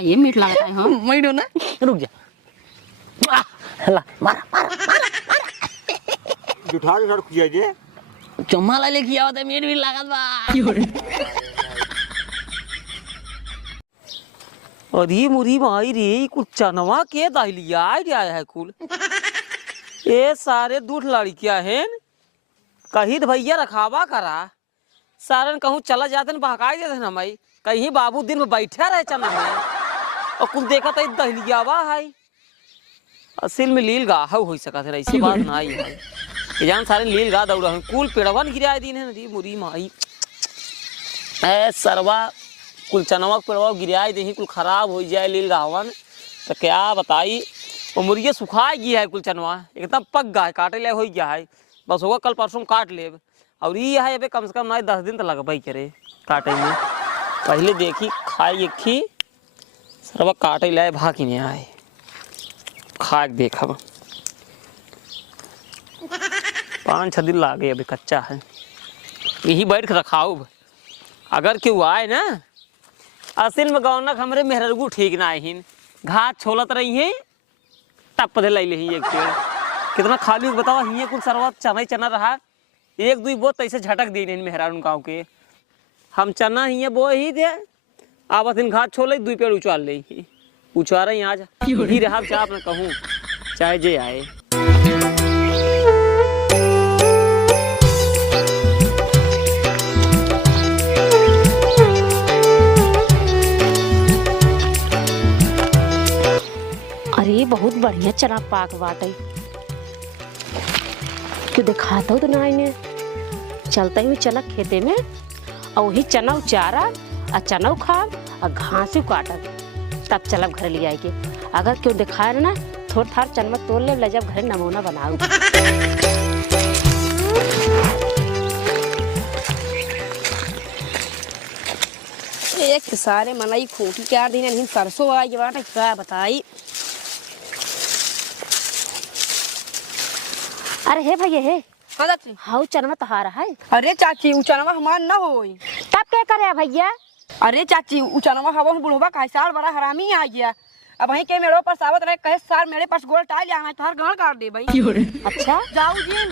ये मीठ लगता है। हाँ मीठ हो ना, रुक जा। ला मारा मारा जुठा के साथ खुजिया जे चम्मा ला लेके आओ तो मीठ भी लागत बा। अरे मुरी भाई रे कुल चनवा के दहलिया आया है कुल। ये सारे दूठ लड़कियां हैं, कहीं भैया रखावा करा सारन कहूँ चला जाते न बहकाई देते न भाई, कहीं बाबू दिन में बैठे रहे चना में और कुल देखा तो दहलियावा है असिल में लील गा हो सका थे, ऐसी बात ना आई है। जान सारे लील गा दौड़ा है कुल पेड़वन गिराए दिन है नदी मुरी माई ए सरवा कुल चनवा पेड़वा गिराए दे कुल खराब हो जाए लील गावन तो क्या बताई। वो मुर्गे सुखा गया है कुल चनवा एकदम पक गया है, काटे ले हो गया है, बस होगा कल परसों काट ले। और ये है अबे कम से कम ना 10 दिन तो लगभग करे काटे में। पहले देखी खाई एक खी सरवा काटे ले भाग ही नहीं आए, खा के देखा 5-6 दिन लागे अभी कच्चा है, यही बैठ के रखाओ। अगर क्यों आए ना असिल में गौनक हमरे मेहरगू ठीक ना हिन घाट छोलत रही है तब पधे लै ही एक पेड़ कितना खाली बताओ हिये कुल सरवा चना ही चना रहा एक दुई बो तैसे झटक दी नहीं मेहरान गाँव के हम चना हिये बो ही थे आप दिन घाट छोले 2 पेड़ उचाल ले ही उचा रही आज ही रहा चाह अपना कहूँ चाहे जे आए। अरे बहुत बढ़िया चना पाक बाटे क्यों दिखाता हो तो ना इन्हें चलता ही चला खेते में और वही चना उचारा और चना खा और घास काटा तब चलब घर ले आएगी। अगर क्यों दिखाए ना थोड़ा थार चनमा तोड़ ले जब घर नमूना बनाओ। एक सारे मलाई खोटी क्या दिन नहीं सरसों आई बाटे क्या बताई। अरे हे भैया हे हाँ चाची हाउ चनवा तहारा है। अरे चाची उचानवा हमार ना होई। तब क्या करे भैया। अरे चाची उचानवा हवा बुढ़वा का साल बड़ा हरामी आ गया। अब वहीं के मेरे पास सावत रहे कहे साल मेरे पास गोल टाइल आना तो हर घर काट दे भाई। अच्छा जाऊ जी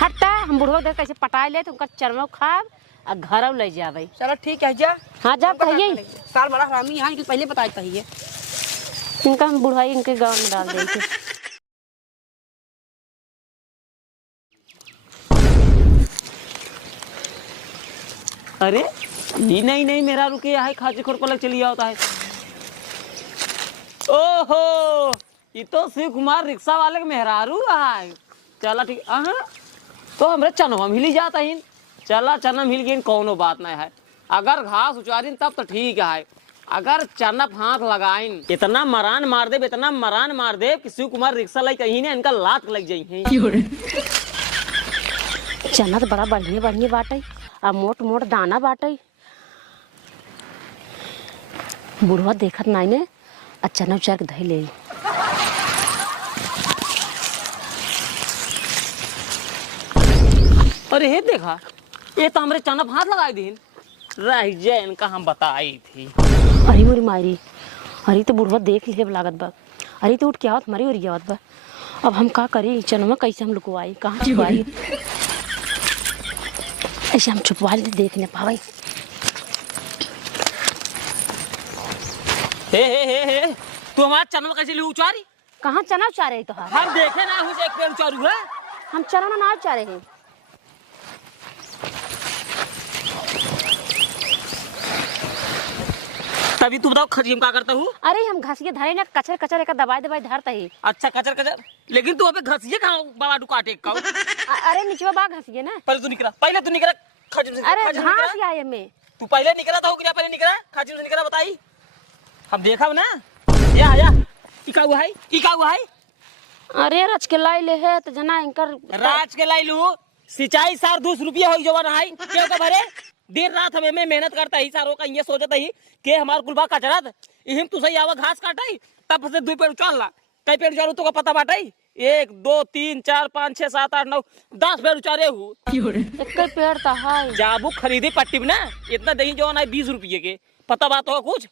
हटता हम बुढ़वा देख कैसे पटाए ले तुमका चनवा खाब और घर ले जा भाई। चलो ठीक है जा। हाँ जा कहिए साल बड़ा हरामी यहाँ कि पहले बताए कहिए इनका हम बुढ़ाई इनके गाँव में डाल देंगे। अरे ये नहीं मेरा रुके है खाची खोर पलक चली होता है। ओहो ये तो शिव कुमार रिक्शा वाले के मेहरारू है। चला ठीक हाँ तो हमरे चनवा मिल जाता है चला चना मिल गई कौनो बात नहीं है। अगर घास उचारिन तब तो ठीक है, अगर चना हाथ लगाइन इतना मरान मार दे इतना मरान मार दे कि शिव कुमार रिक्शा लाई कहीं ने इनका लात लग जाये। चना तो बड़ा बढ़िया बढ़िया बाटे और मोट मोट दाना बाटे। बुढ़वा देखत नहीं ने चना उचार के धई ले। अरे हे देखा ये तो हमरे चना हाथ लगाए दिन रह जाए इनका हम बताई थी। अरे मोरी मारी अरे तो बुढ़वा देख ले लागत बा। अरे तो उठ के आवत हमारी ओर आवत बा। अब हम का करी चनवा कैसे हम लुकवाई कहाँ छुपाई ऐसे हम छुपवा ले देख नहीं पावे। हे तू हमारा चना कैसे ले उचारी कहाँ चना उचारे तो हम देखे ना हुए एक पेड़ उचारू है हम चना ना उचारे हैं। तभी तू बताओ खजी हम क्या करता हूँ। अरे हम घसिए धरे ना कचर कचर एक दबाई दबाई धरता ही। अच्छा कचर कचर लेकिन तू अबे घसिए कहाँ बाबा काटे का अरे निचवा बा घसिए ना पहले तू निकला खजिम से। अरे घास आए में तू पहले निकला था कि पहले निकला खजिम से निकला बताई हम देखा ना या इका हुआ है। अरे राज के लाई ले है तो जना इनकर राज के लाई लू सिंचाई सार 200 रुपया हो जवा नहाई क्यों का भरे दिन रात हमें मेहनत करता ही सारों का ये सोचता ही के हमार कुलबा कचरत इहिम तू सही आवा घास काटाई तब से 2 पेड़ उचाल ला कई पेड़ उचारू तो का पता बाटाई 1 2 3 4 5 6 7 8 9 10 पेड़ उचारे हूँ एक पेड़ तो है जाबू खरीदी पट्टी में ना इतना दही जो ना 20 रुपये के पता बात होगा कुछ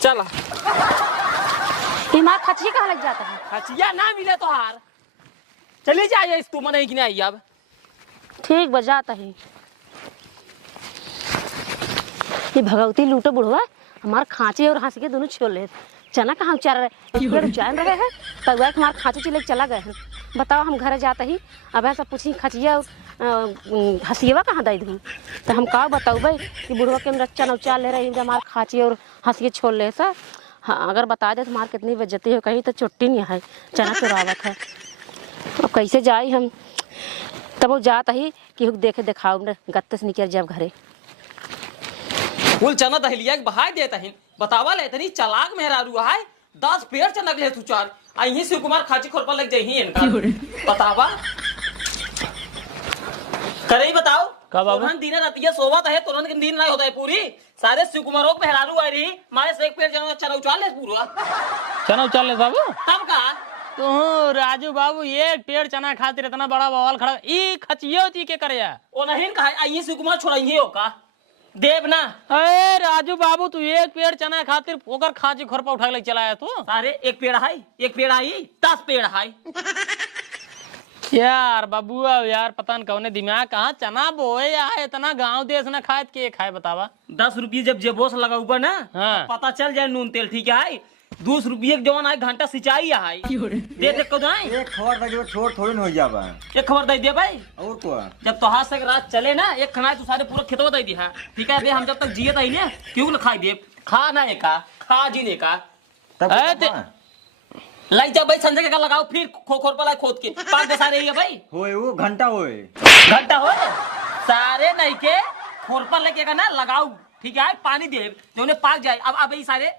चला ये मार खचिए कहाँ लग जाता है। खचिया ना मिले तो हार चले जाइए इस तू मन कि नहीं आई अब। ठीक बजाता है ये भगवती लूटो बुढ़वा हमार खांचे और हंस के दोनों छोड़ ले। चना कहाँ उचार रहे एक पेड़ उचार रहे हैं तब वह हमारे खांचे चिले चला गए हैं। बताओ हम घर जाते ही अब ऐसा पूछी खचिया हंसिएवा कहाँ दे दूँ तो हम का बताओ भाई कि बुढ़वा के मेरा चना उचार ले रहे हमारे खांचे और हंसिए छोड़ ले सर। हाँ अगर बता दे तो हमारे कितनी बेइज्जती हो कहीं तो चुट्टी नहीं है चना चुरावत है। अब कैसे जाए हम तब वो जाता ही कि देखे दिखाओ गत्ते से निकल जब घरे कुल चना दहलिया के बहाय देता है बतावा ले तनी चलाक मेहरारू है 10 पेड़ चना ले तू चार आई शिव कुमार खाची खोर पर लग जाई इनका बतावा करे ही बताओ कब बाबू? तुरंत दिन रातिया सोवत है तुरंत दिन नहीं होता है पूरी सारे शिव कुमारों के मेहरारू आई रही मारे से एक पेड़ चना उचाल ले पूरा चना उचाल ले बाबू तब का तू राजू बाबू एक पेड़ चना खातिर इतना बड़ा बवाल खड़ा ई खचियो होती के करे ओ नहीं कहा आई शिव कुमार छोड़ाइए हो का देव ना। अरे राजू बाबू तू एक पेड़ चना खातिर ओकर खाची खोर पर उठा ले चलाया तू सारे एक पेड़ है एक पेड़ आई 10 पेड़ है यार बाबूआ यार पता न कौने दिमाग कहाँ चना बोए या इतना गांव देश न खाए के खाए बतावा 10 रुपये जब जेबोस लगा ऊपर ना हाँ। पता चल जाए नून तेल ठीक है 2 रुपये जवान आए घंटा सिंचाई है दे दे को दाई एक खबर दे छोड़ थोड़ी न हो जाबा एक खबर दे दे भाई और को जब तो हाथ से रात चले ना एक खाना तू सारे पूरा खेतवा दे दिया ठीक है दे हम जब तक जिए तही ने क्यों न खाई दे खा ना एका खा जी ने का तब लाई जब भाई संजय का लगाओ फिर खोखोर पर लाई खोद के पाक दे सारे ये भाई होए वो घंटा होए घंटा हो सारे नहीं के खोर पर लेके का ना लगाओ ठीक है पानी दे जो ने पाक जाए अब ये सारे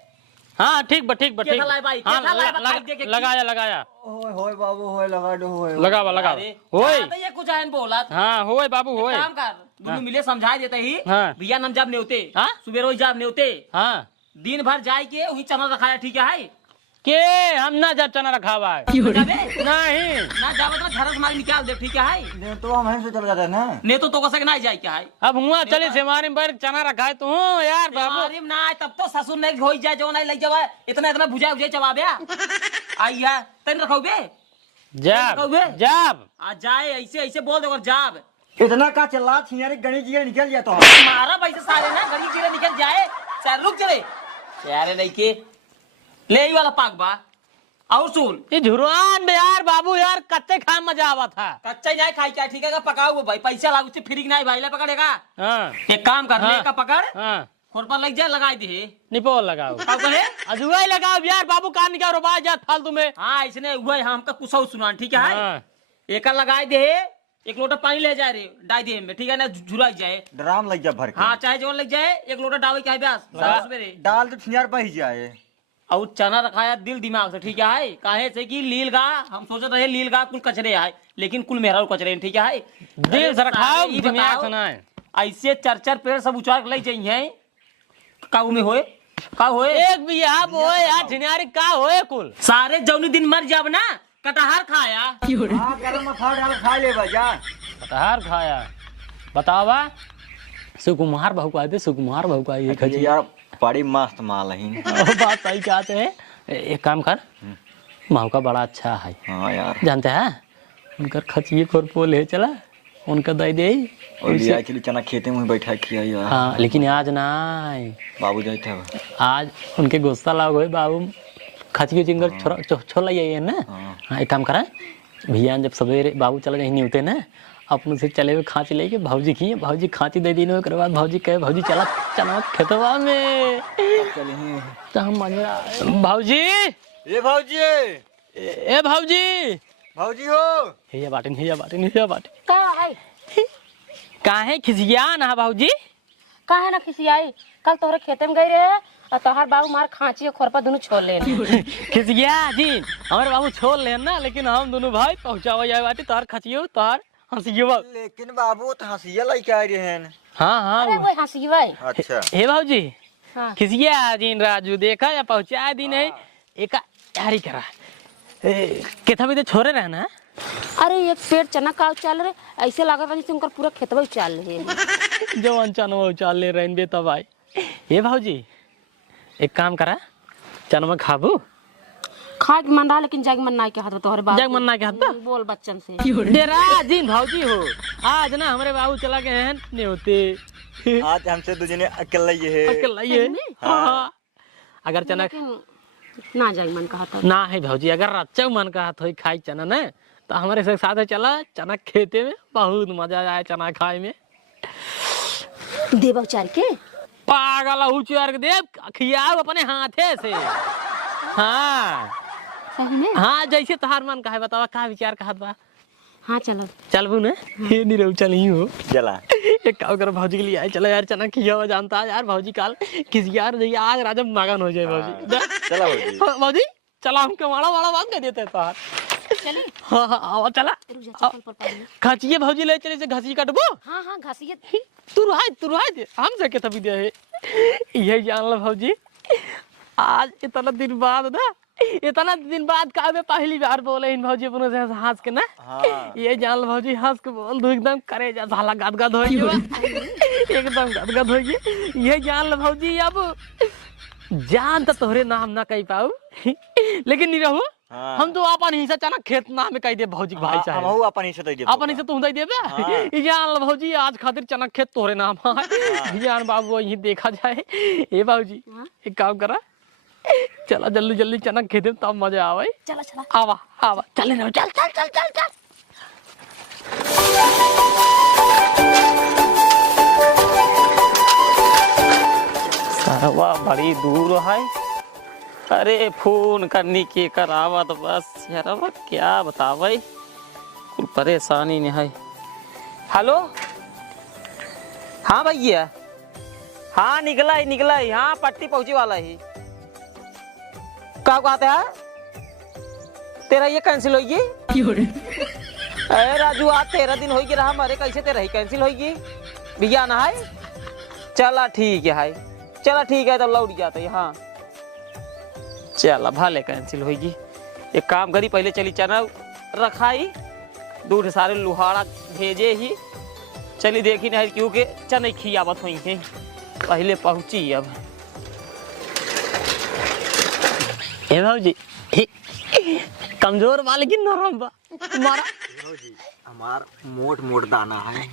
हाँ ठीक बा ठीक कैसा लाए भाई, हाँ, कैसा लाए भाई, देख के लगाया लगाया होए होए बाबू होए लगा दो होए लगावा लगावा अरे, होए तो ये कुछ है बोला हाँ होए बाबू होए काम कर दोनों मिले समझा देते ही हाँ। भैया नम जाब नेवते हाँ? सुबह रोज जाब नेवते हाँ दिन भर जाए के वही चना रखाया ठीक है के हम ना जब चना रखावा है जाबे नहीं ना जावत ना घर से मार निकाल दे ठीक है ने तो हम से चल जाता है ना ने तो कसक ना जाए क्या है अब हुआ चले से हमारे पर चना रखा है तू यार बाबू अरे ना तब तो ससुर नहीं हो जाए जो नहीं लग जावा इतना इतना भुजा भुजा चबाबे आइया तन रखो बे जब जब आ जाए ऐसे ऐसे बोल दो जाब इतना का चला छियारी गणित जी निकल जाता है मारा पैसे सारे ना गरीब जीरे निकल जाए सर रुक चले यार नहीं के ले ही वाला पाक बा और सुन ये झुरवान में यार बाबू यार कच्चे खाए मजा आवा था कच्चा ही नहीं खाई क्या ठीक है पकाओ वो भाई पैसा लागू से फ्री नहीं भाई ले पकड़ेगा हाँ एक काम कर ले हाँ। का पकड़ हाँ खोर पर लग जाए लगाई दे निपोल लगाओ अब कहे अजुआ ही लगाओ यार बाबू कान निकाल रुपा जात फालतू में हाँ इसने हुआ हमका कुछ सुना ठीक है हाँ। एक लगाई दे एक लोटा पानी ले जा रहे डाई दे में ठीक है ना झुरा जाए ड्राम लग जा भर के हाँ चाहे जो लग जाए एक लोटा डावे क्या है ब्यास सवेरे डाल तो छियार पर ही जाए और चना रखाया दिल दिमाग से ठीक है काहे से कि लील गा हम सोचते रहे लील गा कुल कचरे आए लेकिन कुल मेहरा कचरे ठीक है दिल से रखाओ ई दिमाग बताओ, से नहीं ऐसे 4 पेड़ सब उचार के ले जाइए काऊ में होए का होए एक भी यहाँ बोए यार झिनारी का होए कुल सारे जौनी दिन मर जाब ना कटहर खाया हां गरम मसाला डाल खा ले बजा कटहर खाया बतावा सुकुमार बहु का दे सुकुमार बहु का ये खजी यार बड़ी मस्त माल है बात सही कहते हैं एक काम कर माँ का बड़ा अच्छा है हां यार जानते हैं उनका खचिए खोरपो ले चला उनका दे दे और लिया के चना खेते में बैठा किया यार हाँ लेकिन आज ना बाबू जाते हैं आज उनके गुस्सा लाग हो बाबू खचिए चिंगर छोड़ लिया ना हाँ एक काम करा भैया जब सवेरे बाबू चला जाए न्यूते ना अपन से चले हुए खाँची लेके भाजी की भाजी खाँची दे दी के बाद भाजी कहे भाजी चला चना खेतवा में चले तो हम भाजी ए भाऊजी ए भाजी भाऊजी हो हेया बाटिन हेया बाटिन हेया बाटिन का है काहे खिसिया ना भाजी काहे ना खिसियाई कल तोहरे खेते में गई रहे और तोहर बाबू मार खांची और खोरपा दोनों छोड़ ले खिसिया जी हमारे बाबू छोड़ ले ना लेकिन हम दोनों भाई पहुंचावा जाए बाटी तोहर खचियो तोहर हंसियो लेकिन बाबू तो हंसिया लेके आ रहे हैं हाँ हाँ अरे वो हंसी भाई अच्छा हे भाजी हाँ खिसिया दिन राजू देखा या पहुंचा दी नहीं एक यारी करा केथा भी तो छोड़े रहना अरे एक पेड़ चना का उचाल रहे ऐसे लागत जैसे उनका पूरा खेतवा उचाल रहे जो अनचन वो उचाल ले रहे बेटा भाई हे भाजी एक काम करा चनमा खाबू खा के मन रहा लेकिन जाग मन ना के हाथ तोहरे बाबू जग मन ना के हाथ बा? बोल बच्चन से डेरा दिन भाऊजी हो आज ना हमारे बाबू चला गए हैं न्योते आज हमसे दो जने अकेला ये है। अकेला ये हाँ। अगर चना लेकिन ना जाग मन कहा था ना है भाऊजी अगर अच्छा मन का हाथ हो खाई चना ना तो हमारे से साथ चला चना खेते में बहुत मजा आया चना खाए में। देव उचार के पागल हूँ चार के देव खियाओ अपने हाथे से। हाँ सही में हाँ जैसे तहार मन का है बतावा का विचार कहत बा। हाँ चलो चलबू ना ये नहीं रहू चल ही हो चला एक काम कर भाजी के लिए आए चलो यार चना खिया जानता है यार भाजी काल किसी यार जाइए आज राजा मगन हो जाए भाजी चला भाजी। हाँ, भाजी चला हम कमाड़ा वाड़ा मांग के देते हैं तो चले हाँ हाँ आओ चला रुक जा चप्पल पर पानी खचिए भाजी ले चले से घसी काटबो हाँ हाँ घासिए तुरहाई दे हम से के तभी दे है यही जान लो भाजी आज इतना दिन बाद ना इतना दिन बाद का में पहली बार बोले इन भाजी अपने से हंस के ना हाँ। ये जान लो भाजी हंस के बोल दो एकदम करे जा साला गदगद हो गया एकदम गदगद हो गया ये जान लो भाजी अब जान तो तोहरे नाम ना कह पाऊ लेकिन नहीं रहू हाँ। हम तो अपन हिस्सा चना खेत नाम में कह दे भौजी के भाई साहब हमहू अपन हिस्सा दे दे। अपन हिस्सा तू दे देबे ई जान ल भौजी आज खातिर चना खेत तोहरे नाम है जान बाबू यही देखा जाए ए बाबूजी एक काम करा चला जल्दी जल्दी चना खेते तब मजा आवे चला चला आवा आवा चले ना चल चल चल चल चल सरवा बड़ी दूर है। अरे फोन करने के करावा तो बस यार क्या बतावे कुल परेशानी नहीं है। हेलो हाँ भैया हाँ निकला ही हाँ पट्टी पहुंचे वाला ही क्या कहते हैं तेरा ये कैंसिल होगी। अरे राजू आज 13 दिन होगी रहा हमारे कैसे तेरा ही कैंसिल होगी भैया ना है। चला ठीक है हाय चला ठीक है तब लौट जाते है हाँ चला भले कैंसिल होगी। एक काम करी पहले चली चना रखाई दूर सारे लुहाड़ा भेजे ही चली देखी नहीं क्योंकि चने खियावत हुई है पहले पहुंची अब ए भाजी कमजोर वाले की नरम बा तुम्हारा हमार मोट मोट दाना है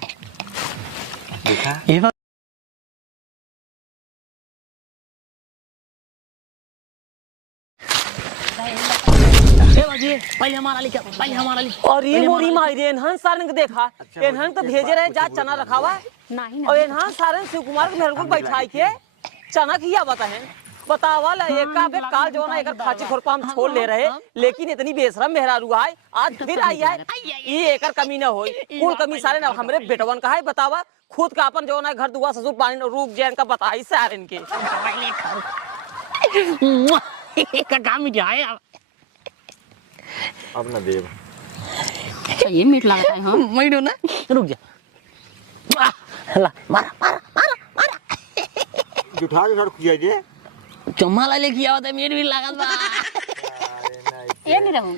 देखा ए पहले हमारा लिखा पहले हमारा लिखा और ये मोरी मारी एनहान सारन के देखा एनहान तो भेजे रहे जा चना रखावा नहीं और एनहान सारन शिव कुमार के मेरे को बैठाई के चना किया बता है बतावा ला एक का बे काल जो ना एक खाची खुरपा हम छोड़ ले रहे लेकिन इतनी बेशरम मेहरारू है आज फिर आई है ये एकर कमी ना होई कुल कमी सारे ना हमरे बेटवन का है बतावा खुद का अपन जो ना घर दुआ ससुर पानी रुक जैन का बताई सारन के का काम ही है अब ना देव ये मीठ लगता है हाँ मैं ना रुक जा ला मारा मारा मारा मारा जुठा के घर खुया जे चम्मा ला लेके आवत है मेरे भी लागत बा ये नहीं रहूं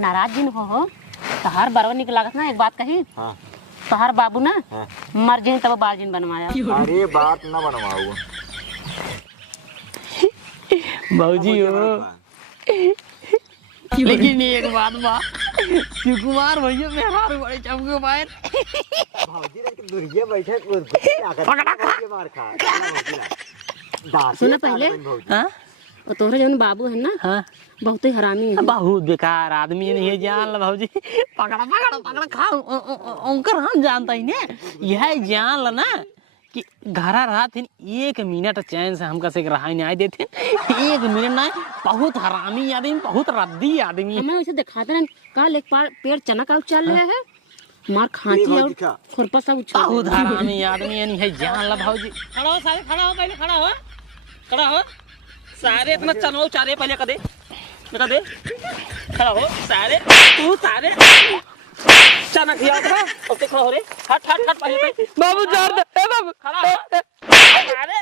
नाराज दिन हो तहार बरवा निक लागत ना एक बात कही हाँ तहार बाबू ना हाँ। मर जिन तब बाजिन बनवाया अरे बात ना बनवाओ बाबूजी हो लेकिन एक बात बा शिव कुमार भैया मेहरारू बड़े चमके बाहर भाजी रे दुर्गे बैठे पकड़ा खा मार खा सुना पहले हां और तोहरे जन बाबू है ना हां बहुत ही हरामी है बहुत बेकार आदमी नहीं है जान ला भाजी पकड़ा पकड़ा पकड़ा खा उनकर हम जानता ही ने यह जान ला ना कि घरा रात 1 मिनट चैन से हमका से रहा नहीं आए देते 1 मिनट ना बहुत हरामी आदमी बहुत रद्दी आदमी हमें वैसे दिखाते ना काल एक पेड़ चना का उछाल रहे है मार खांसी और खुरपा सब उछाल बहुत हरामी आदमी है नहीं है जान ला भाजी खड़ा हो सारे खड़ा हो पहले खड़ा हो सारे इतना चना उचारे पहले कदे बता दे खड़ा हो सारे तू सारे चना खिया दे ओके खड़ा हो रे हट हट हट पहले बाबू जोर दे ए बाबू खड़ा हो अरे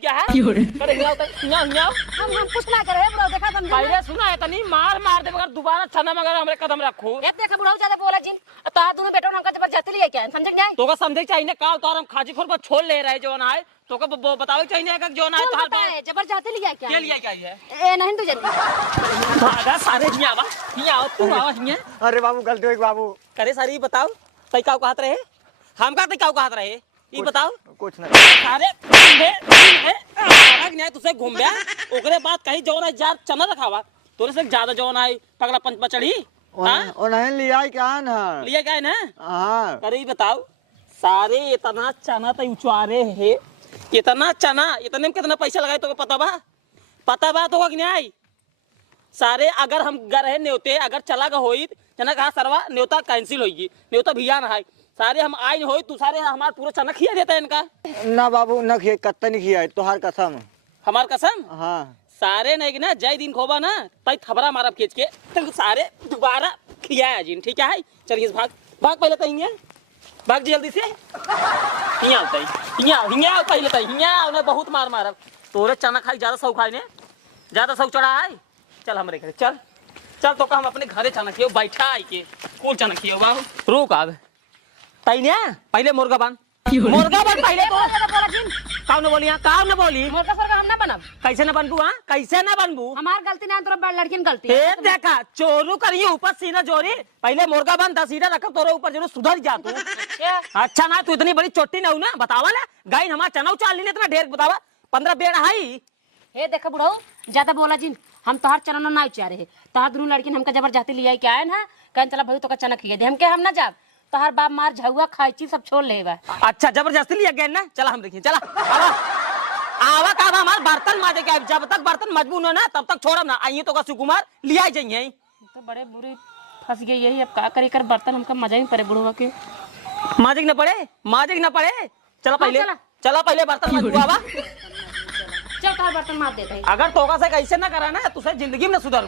क्या है अरे हियाओ हम कुछ ना करे बुढ़ऊ देखा तुम पहले सुना है तनी मार मार दे मगर दोबारा छना मगर हमरे कदम रखू ये देखा बुढ़ऊ ज्यादा बोला जिन ता दोनों बेटों हमका जबरदस्ती लिया क्या समझ गए तो का समझे चाहिए काल तो हम खाजी खोर पर छोड़ ले रहे जो ना है तो का बतावे चाहिए कि जो ना है तो हर बार जबरदस्ती लिया क्या के लिया क्या है ए नहीं तुझे भागा सारे हिया आओ तू आओ हिया अरे बाबू गलती हुई बाबू। करे सारी बताओ तई का कहत रहे हम का तई का कहत रहे ई बताओ कुछ ना सारे न्याय तुसे घूम गया ओकरे बाद कहीं जो ना जार चना रखावा तोरे से ज्यादा जो ना है पगला पंच पचड़ी हां और नहीं लिया क्या ना लिया क्या है ना हाँ करे बताओ सारे इतना चना तई उचवारे है इतना चना इतने में कितना पैसा लगाए तो पता बा तो न्याय सारे अगर हम गए न्योते अगर चला गा होई चना कहा सरवा न्योता कैंसिल होगी न्योता भिया ना है सारे हम आए होई तू सारे हमार पूरा चना खिया देता है इनका ना बाबू न खिए कत्ता नहीं खिया तोहार कसम। हमार कसम हाँ सारे नहीं ना जय दिन खोबा ना तई थबरा मारा खींच के तो सारे दोबारा खियाया जिन ठीक है चलिए भाग भाग पहले तई भाग जल्दी से हिया पहले तई हिया बहुत मार मारा तोरे चना खाई ज्यादा सौ खाई ने ज्यादा सौ चढ़ा है चल हमरे घरे चल चल तो का हम अपने घरे चना खियो बैठा आई के कौन चना खियो बाबू रुक आग तई ने पहले मुर्गा बन पहले तो बोला जिन काऊ न बोली काऊ न बोली मोटा सर का हम ना बनब कैसे न बनबू हां कैसे न बनबू हमार गलती ना तोरा बड़ लड़की गलती ए देखा चोरू करिए ऊपर सीना जोरी पहले मुर्गा बन 10 सीधा रख तोरे ऊपर जरूर सुधर जा तू अच्छा ना तू इतनी बड़ी चोटी ना हूं ना बतावा ना गाय हमार चना चाल ले इतना ढेर बतावा 15 बेड़ हाई हे देखा बुढ़ऊ ज्यादा बोला जिन हम तोहार चना ना उचारे है तोहार दोनों लड़की हमका जबरदस्ती लिया क्या है ना कहन चला भाई तो का चना खिया दे हम के हम ना जाब तोहार बाप मार झुआ खाइची सब छोड़ लेबा अच्छा जबरदस्ती लिया गया ना चला हम देखिए चला आवा का हमार बर्तन माजे के जब तक बर्तन मजबूत हो ना तब तक छोड़ब ना आइए तो का सुकुमार लिया जाइए तो बड़े बुरे फंस गए यही अब का करे कर बर्तन हमका मजा ही पड़े बुढ़वा के माजिक न पड़े चला पहले चला पहले बर्तन मजबूत आवा चल तोहार बर्तन मार देते अगर तोका से कैसे ना करा ना तुझे जिंदगी में सुधर